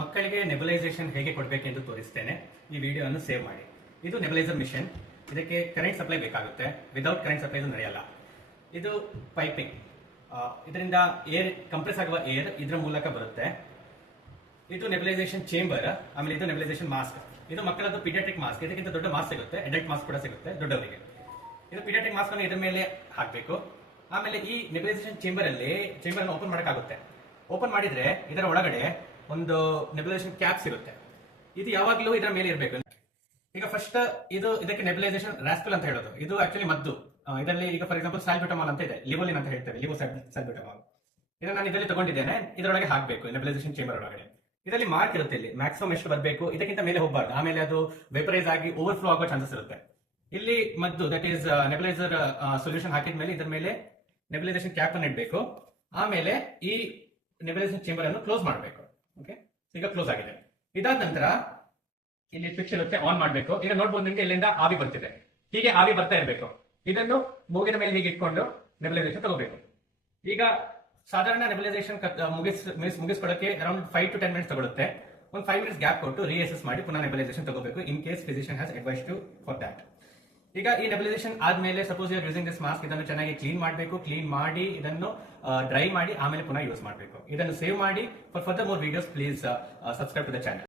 ಮಕ್ಕಳಿಗೆ ನೆಬುಲೈಸೇಷನ್ ಹೇಗೆ ಕೊಡಬೇಕೆಂದು ತೋರಿಸ್ತೇನೆ. ಈ ವಿಡಿಯೋವನ್ನು ಸೇವ್ ಮಾಡಿ. ಇದು ನೆಬುಲೈಸರ್ ಮಿಷನ್. ಇದಕ್ಕೆ ಕರೆಂಟ್ ಸಪ್ಲೈ ಬೇಕಾಗುತ್ತೆ. ವಿದೌಟ್ ಕರೆಂಟ್ ಸಪ್ಲೈ ಇದು ನಡೆಯಲ್ಲ. ಇದು ಪೈಪಿಂಗ್. ಇದರಿಂದ ಏರ್ ಕಂಪ್ರೆಸ್ ಆಗುವ ಏರ್ ಇದರ ಮೂಲಕ ಬರುತ್ತೆ. ಇದು ನೆಬುಲೈಸೇಷನ್ ಚೇಂಬರ್. ಆಮೇಲೆ ಇದು ನೆಬುಲೈಸೇಷನ್ ಮಾಸ್ಕ್. ಇದು ಮಕ್ಕಳದ್ದು ಪೀಡಿಯಾಟ್ರಿಕ್ ಮಾಸ್ಕ್. ಇದಕ್ಕಿಂತ ದೊಡ್ಡ ಮಾಸ್ಕ್ ಸಿಗುತ್ತೆ. ಅಡಲ್ಟ್ ಮಾಸ್ಕ್ ಕೂಡ ಸಿಗುತ್ತೆ ದೊಡ್ಡವರಿಗೆ. ಇದು ಪೀಡಿಯಾಟ್ರಿಕ್ ಮಾಸ್ಕ್ ಅನ್ನು ಇದರ ಮೇಲೆ ಹಾಕಬೇಕು. ಆಮೇಲೆ ಈ ನೆಬುಲೈಸೇಷನ್ ಚೇಂಬರ್ ಅನ್ನು ಓಪನ್ ಮಾಡಕ್ಕಾಗುತ್ತೆ. ಓಪನ್ ಮಾಡಿದ್ರೆ ಇದರ ಒಳಗಡೆ ಒಂದು ನೆಬುಲೈಸೇಷನ್ ಕ್ಯಾಪ್ ಸಿಗುತ್ತೆ. ಇದು ಯಾವಾಗಲೂ ಇದರ ಮೇಲೆ ಇರಬೇಕು. ಈಗ ಫಸ್ಟ್ ಇದಕ್ಕೆ ನೆಬುಲೈಸೇಷನ್ ರಾಸ್ಪಲ್ ಅಂತ ಹೇಳೋದು. ಇದು ಆಕ್ಚುಲಿ ಮದ್ದು. ಇದರಲ್ಲಿ ಈಗ ಫಾರ್ ಎಕ್ಸಾಂಪಲ್ ಸಾಲ್ಬ್ಯೂಟಮಾಲ್ ಅಂತ ಇದೆ, ಲಿವೋಲಿನ್ ಅಂತ ಹೇಳ್ತೇವೆ, ಲಿವೋ ಸಾಲ್ಬ್ಯೂಟಮಾಲ್. ಇದನ್ನ ನಾನು ಇದರಲ್ಲಿ ತಗೊಂಡಿದ್ದೇನೆ. ಇದರೊಳಗೆ ಹಾಕಬೇಕು ನೆಬುಲೈಸೇಷನ್ ಚೇಂಬರ್ ಒಳಗಡೆ. ಇದರಲ್ಲಿ ಮಾರ್ಕ್ ಇರುತ್ತೆ, ಇಲ್ಲಿ ಮ್ಯಾಕ್ಸಿಮಮ್ ಎಷ್ಟು ಬರಬೇಕು, ಇದಕ್ಕಿಂತ ಮೇಲೆ ಹೋಗಬಾರ್ದು. ಆಮೇಲೆ ಅದು ವೆಪರೈಸ್ ಆಗಿ ಓವರ್ಫ್ಲೋ ಆಗೋ ಚಾನ್ಸಸ್ ಇರುತ್ತೆ. ಇಲ್ಲಿ ಮದ್ದು ದಟ್ ಈಸ್ ನೆಬುಲೈಸರ್ ಸೊಲ್ಯೂಷನ್ ಹಾಕಿದ ಮೇಲೆ ಇದರ ಮೇಲೆ ನೆಬುಲೈಸೇಷನ್ ಕ್ಯಾಪ್ ಅನ್ನು ಇಡಬೇಕು. ಆಮೇಲೆ ಈ ನೆಬುಲೈಸೇಷನ್ ಚೇಂಬರ್ ಅನ್ನು ಕ್ಲೋಸ್ ಮಾಡಬೇಕು. ಓಕೆ, ಈಗ ಕ್ಲೋಸ್ ಆಗಿದೆ. ಇದಾದ ನಂತರ ಇಲ್ಲಿ ಸ್ವಿಚ್ ಇರುತ್ತೆ, ಆನ್ ಮಾಡಬೇಕು. ಈಗ ನೋಡ್ಬೋದು ನಿಮ್ಗೆ ಇಲ್ಲಿಂದ ಆವಿ ಬರ್ತಿದೆ. ಹೀಗೆ ಆವಿ ಬರ್ತಾ ಇರಬೇಕು. ಇದನ್ನು ಮೂಗಿನ ಮೇಲೆ ಹೀಗೆ ಇಟ್ಕೊಂಡು ನೆಬುಲೈಸೇಷನ್ ತಗೋಬೇಕು. ಈಗ ಸಾಧಾರಣ ನೆಬುಲೈಸೇಷನ್ ಮುಗಿಸ್ಕೊಳ್ಳೋಕೆ ಅರೌಂಡ್ 5 to 10 ಮಿನಿಟ್ಸ್ ತಗೊಳುತ್ತೆ. ಒಂದು 5 ಮಿನಿಟ್ಸ್ ಗ್ಯಾಪ್ ಕೊಟ್ಟು ರೀಅಸೆಸ್ ಮಾಡಿ ಪುನಃ ನೆಬುಲೈಸೇಷನ್ ತಗೋಬೇಕು, in case physician has advised you for that. ಈಗ ಈ ನೆಬುಲೈಸೇಷನ್ ಆದ್ಮೇಲೆ suppose you are using this mask, ಇದನ್ನು ಚೆನ್ನಾಗಿ ಕ್ಲೀನ್ ಮಾಡಬೇಕು. ಕ್ಲೀನ್ ಮಾಡಿ ಇದನ್ನು ಡ್ರೈ ಮಾಡಿ ಆಮೇಲೆ ಪುನಃ ಯೂಸ್ ಮಾಡಬೇಕು. ಇದನ್ನು ಸೇವ್ ಮಾಡಿ. For further more videos please subscribe to the channel.